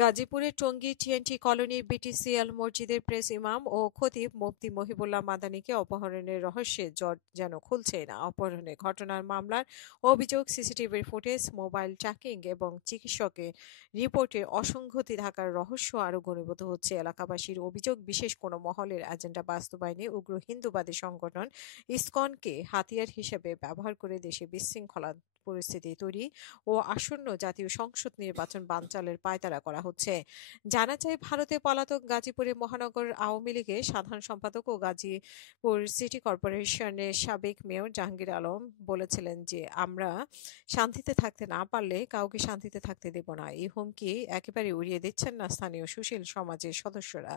গাজীপুরের টঙ্গী টিএনটি কলোনির বিটিসিএল মসজিদের প্রেস ইমাম ও খতিব মুফতি মহিবুল্লাহ মাদানীকে অপহরণের রহস্যে যেন খুলছেই না। অপহরণের ঘটনার মামলার অভিযোগ, সিসিটিভির ফুটেজ, মোবাইল ট্র্যাকিং এবং চিকিৎসকের রিপোর্টের অসংগতি থাকার রহস্য আরও ঘনীভূত হচ্ছে। এলাকাবাসীর অভিযোগ, বিশেষ কোনো মহলের এজেন্ডা বাস্তবায়নে উগ্র হিন্দুবাদী সংগঠন ইসকনকে হাতিয়ার হিসেবে ব্যবহার করে দেশে বিশৃঙ্খলা পরিস্থিতি তৈরি ও আসন্ন জাতীয় সংসদ নির্বাচন বানচালের পায়তারা করা হচ্ছে। জানা যায়, ভারতে পলাতক গাজীপুরে মহানগর আওয়ামী লীগের সাধারণ সম্পাদক ও গাজীপুর সিটি কর্পোরেশনের সাবেক মেয়র জাহাঙ্গীর আলম বলেছিলেন যে, আমরা শান্তিতে থাকতে না পারলে কাউকে শান্তিতে থাকতে দেব না। এই হুমকি একেবারে উড়িয়ে দিচ্ছেন না স্থানীয় সুশীল সমাজের সদস্যরা।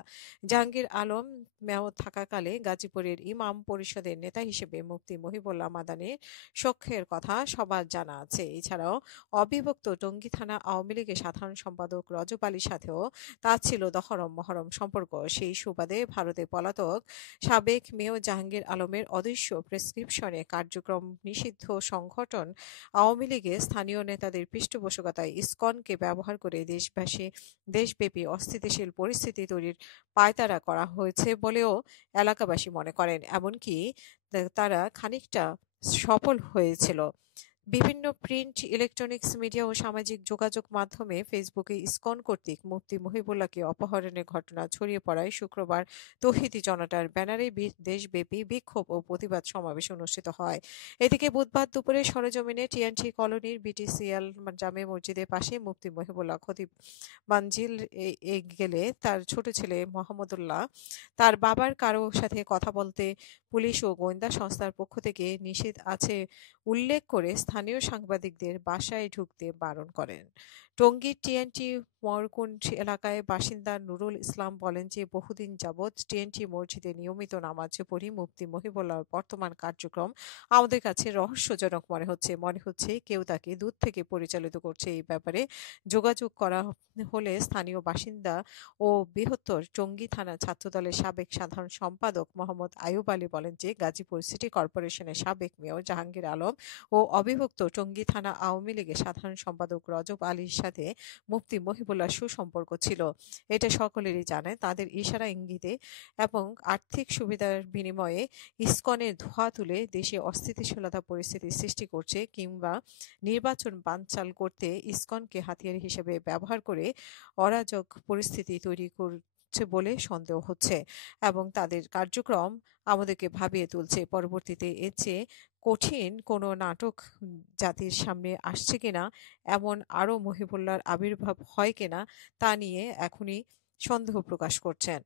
জাহাঙ্গীর আলম মেয়র থাকাকালে গাজীপুরের ইমাম পরিষদের নেতা হিসেবে মুফতি মহিবুল্লাহ মাদানীর সখ্যের কথা সবার জানা আছে। এছাড়াও অবিভক্ত টঙ্গী থানা আওয়ামী লীগের সাধারণ সম্পাদক রজব আলীর সাথেও তার ছিল দহরম মহরম সম্পর্ক। সেই সুবাদে ভারতে পলাতক সাবেক মেয়র জাহাঙ্গীর আলমের অদৃশ্য প্রেসক্রিপশনে কার্যক্রম নিষিদ্ধ সংগঠন আওয়ামী লীগের স্থানীয় নেতাদের পৃষ্ঠপোষকতায় ইসকনকে ব্যবহার করে দেশব্যাপী অস্থিতিশীল পরিস্থিতি তৈরির পায়তারা করা হয়েছে বলেও এলাকাবাসী মনে করেন। এমনকি তারা খানিকটা সফল হয়েছিল। বিভিন্ন প্রিন্ট, ইলেকট্রনিক্স মিডিয়া ও সামাজিক যোগাযোগ মাধ্যমে ফেসবুকে ইসকন কর্তৃক মুফতি মহিবুল্লাহকে অপহরণের ঘটনা ছড়িয়ে পড়ায় শুক্রবার তৌহিদি জনতার ব্যানারে দেশব্যাপী বিক্ষোভ ও প্রতিবাদ সমাবেশ অনুষ্ঠিত হয়। এদিকে বুধবার দুপুরে সরেজমিনে টিএনটি কলোনির বিটিসিএল জামে মসজিদের পাশে মুফতি মহিবুল্লাহ খতিব মানজিল গেলে তার ছোট ছেলে মোহাম্মদুল্লাহ তার বাবার কারো সাথে কথা বলতে পুলিশ ও গোয়েন্দা সংস্থার পক্ষ থেকে নিষেধ আছে উল্লেখ করে স্থানীয় সাংবাদিকদের বাসায় ঢুকতে বারণ করেন। টঙ্গীর টিএনটি মরকুণ্ড এলাকায় বাসিন্দা নুরুল ইসলাম বলেন যে, বহুদিন যাবৎ টিএনটি মসজিদে নিয়মিত নামাজ পড়ি। মুফতি মহিবুল্লাহর বর্তমান কার্যক্রম আমাদের কাছে রহস্যজনক মনে হচ্ছে কেউ তাকে দূর থেকে পরিচালিত করছে। এই ব্যাপারে যোগাযোগ করা হলে স্থানীয় বাসিন্দা ও বৃহত্তর টঙ্গী থানা ছাত্রদলের সাবেক সাধারণ সম্পাদক মোহাম্মদ আইয়ুব আলী বলেন যে, গাজীপুর সিটি কর্পোরেশনের সাবেক মেয়র জাহাঙ্গীর আলম ও অবিভক্ত টঙ্গী থানা আওয়ামী লীগের সাধারণ সম্পাদক রজব আলীর সাথে মুফতি মহিবুল্লাহর সুসম্পর্ক ছিল। এটা সকলেরই জানে। তাদের ইশারা ইঙ্গিতে এবং আর্থিক সুবিধার বিনিময়ে ইসকনের ধোঁয়া তুলে দেশে অস্থিতিশীলতা পরিস্থিতি সৃষ্টি করছে কিংবা নির্বাচন বানচাল করতে ইসকনকে হাতিয়ার হিসেবে ব্যবহার করে অরাজক পরিস্থিতি তৈরি করছে বলে সন্দেহ হচ্ছে এবং তাদের কার্যক্রম আমাদেরকে ভাবিয়ে তুলছে। পরবর্তীতে এর চেয়ে কঠিন কোনো নাটক জাতির সামনে আসছে কিনা, এমন আরও মহিবুল্লাহর আবির্ভাব হয় কিনা তা নিয়ে এখনই সন্দেহ প্রকাশ করছেন।